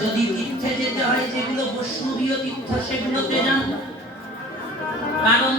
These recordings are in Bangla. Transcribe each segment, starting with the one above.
যদি তীর্থে যেতে হয়, যেগুলো বৈষ্ণবীয় তীর্থ সেগুলোতে যান কারণ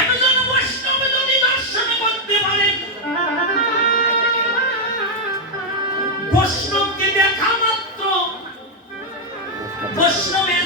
একজন বৈষ্ণব যদি দর্শন করতে পারে, বৈষ্ণবকে দেখা মাত্র। বৈষ্ণবের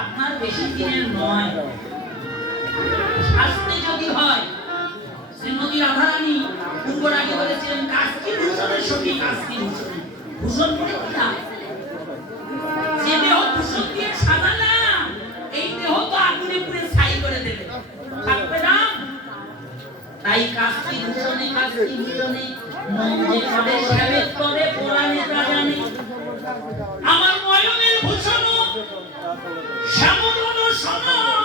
আপনার বেশি দিনের নয়। শাস্তি যদি হয়, শ্রীমতী রাধারানী পূর্বর আগে বলেছিলেন, কাস্তি ভূষণের সঙ্গে কাস্তি ভূষণ ভূষণ করে কি লাভ? যে দেহ ভূষণ দিয়ে এই দেহ তো আগুনে পুড়ে ছাই করে দেবে। থাকবে না। তাই কাস্তি ভূষণে কাস্তি ভূষণে মন পুরাণে জানে আমার নয়নের ভূষণ শ্যামল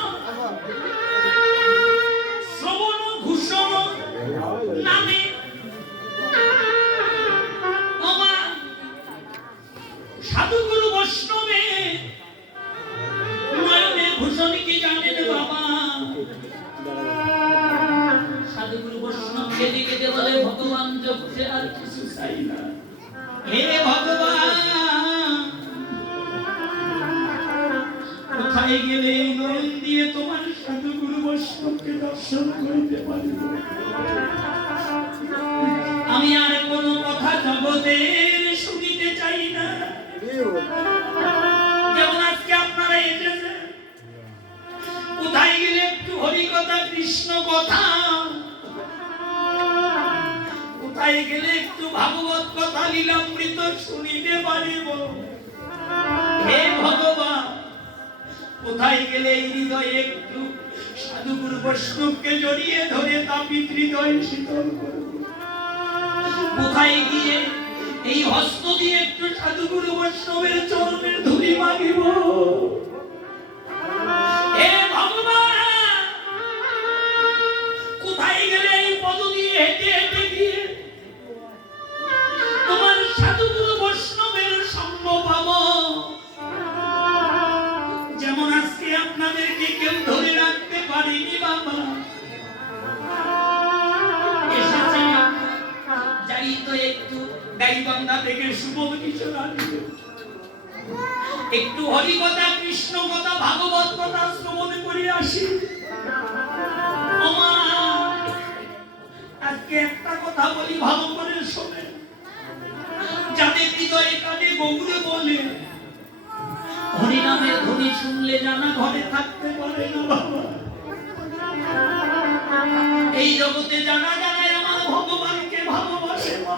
গেলে হৃদয়ে একটু সাধুগুরু বৈষ্ণবকে জড়িয়ে ধরে তাপিত হৃদয় শীতল কোথায় গিয়ে এই হস্ত দিয়ে একটু সাধুগুরু বৈষ্ণবের চরণের ধুলি মাগিব? একটু হরি কথা কৃষ্ণ কথা, ভাগবত কথা শ্রবণ করে আসি। আজকে একটা কথা বলি ভালো করে শোনে যাদের হৃদয়ে কানে গৌরে বলে, হরিনামের ধ্বনি শুনলে জানা ঘরে থাকতে পারে না বাবা। এই জগতে জানা জানায় আমার ভগবানকে ভালোবাসে মা।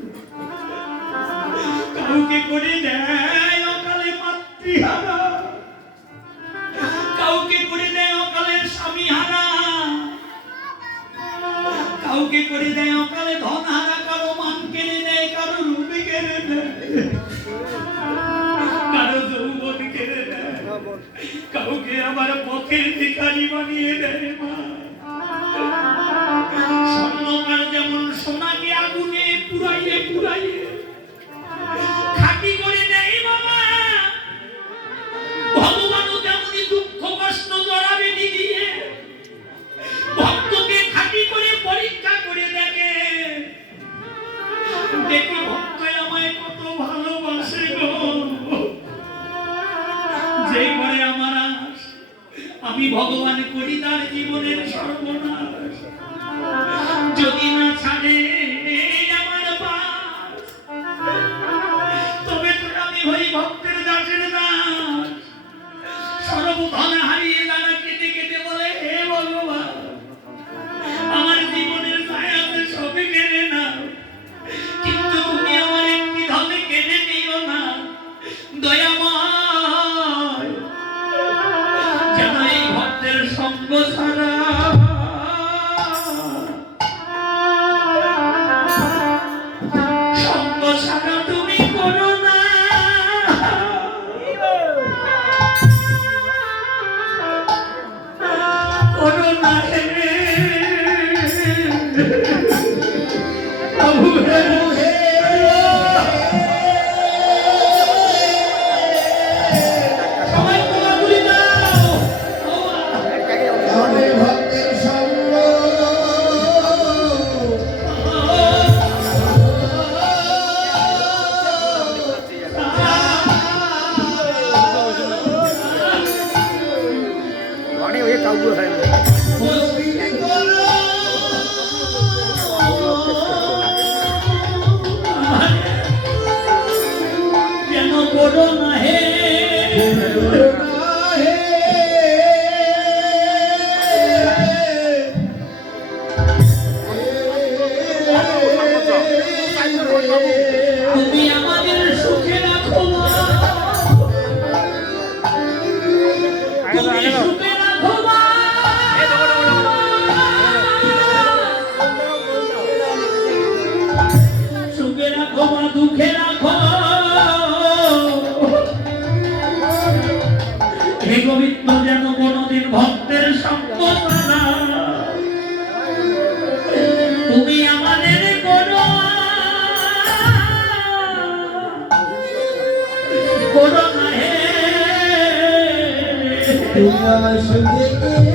কাউকে করে দেয় অকালে মাতৃহারা। কাউকে করে দেয় অকালে স্বামী হারা কাউকে করে দেয় অকালে ধন হারা কারও মান কেড়ে নেয়, কারও রূপে কেড়ে নেয়। কারও যৌবন কেড়ে নেয়। কাউকে আবার পথের ভিখারি বানিয়ে দেয়। দুঃখে রাখো। হে গোবিন্দ ভক্তের না। তুমি আমাদের তুমি আমার সঙ্গে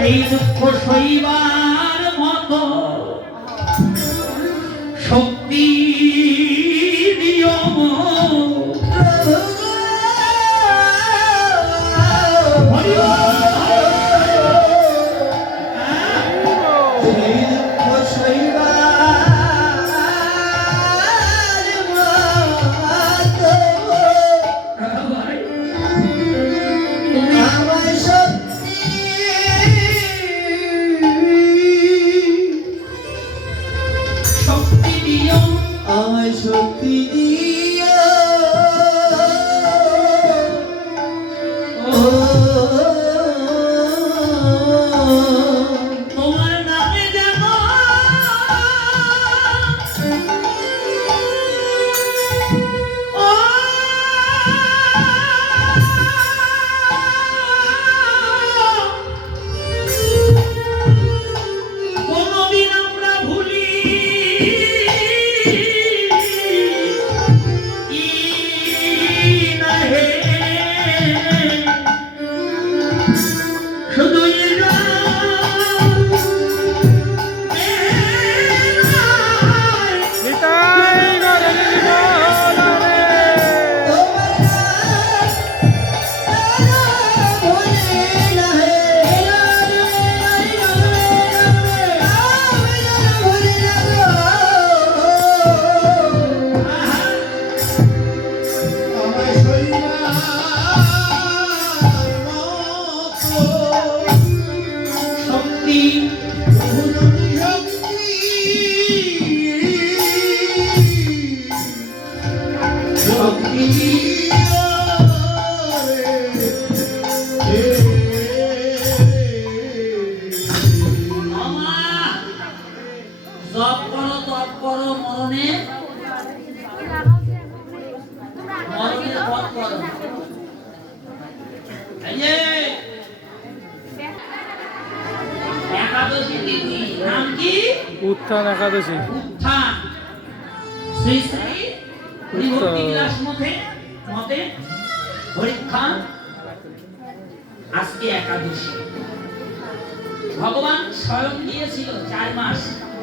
এই দুঃখ সইবার উত্থান একাদশী। উত্থান। শ্রী শ্রী বিলাস মতে মতে আজকে একাদশী। ভগবান স্বয়ং দিয়েছিল চার মাস।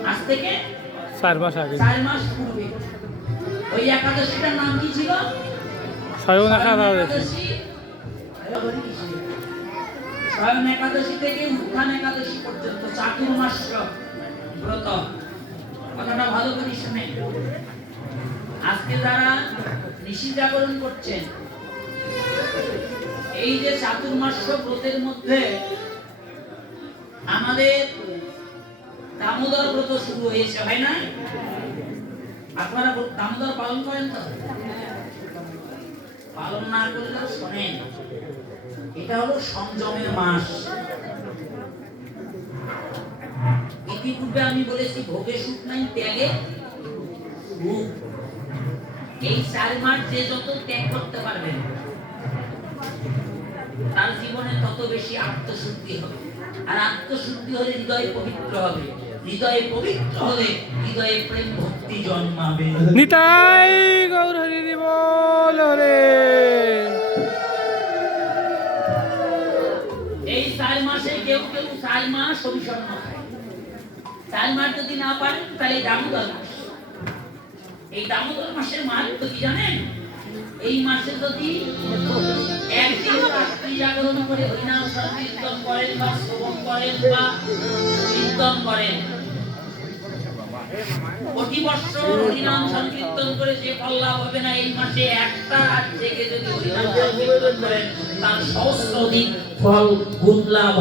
আজ থেকে চার মাস আগে। চার মাস পূর্বে। ওই একাদশীটার নাম কি ছিল? স্বয়ং স্বয়ং একাদশী। স্বয়ং একাদশী থেকে উত্থান একাদশী পর্যন্ত চাতুর্মাস ব্রত। কথাটা ভালো করে শুনে আজকে যারা নিশি করছেন, এই যে চাতুর্মাস ব্রতের মধ্যে আমাদের দামোদর ব্রত শুরু হয়েছে, হয় না? আপনারা দামোদর পালন করেন তো? পালন না করলেও শোনেন, এটা হলো সংযমের মাস। ইতিপূর্বে আমি বলেছি ভোগে সুখ নাই ত্যাগে এই চার মাস যে যত ত্যাগ করতে পারবেন তার জীবনে তত বেশি আত্মশুদ্ধি হবে। আর আত্মশুদ্ধি হলে হৃদয় পবিত্র হবে। হৃদয়ে পবিত্র হলে হৃদয়ে প্রেম ভক্তি জন্মাবে। নিতাই গৌরহরি বল রে এই চার মাসে কেউ কেউ চার মাস অভিসরণ খায় মাস যদি না পারেন, তাহলে দামোদর মাস। এই দামোদর মাসের মাহাত্ম কি জানেন? এই মাসে যদি একদিন রাত্রি জাগরণ করে সংকীর্তন করেন বা শ্রবণ করেন বা কীর্তন করেন প্রতি বছর হরিনাম সংকীর্তন করে যে ফল লাভ হবে না, এই মাসে একটা রাত জেগে যদি হরিনাম সংকীর্তন করেন, তার সহস্র দিন ফল গুণ লাভ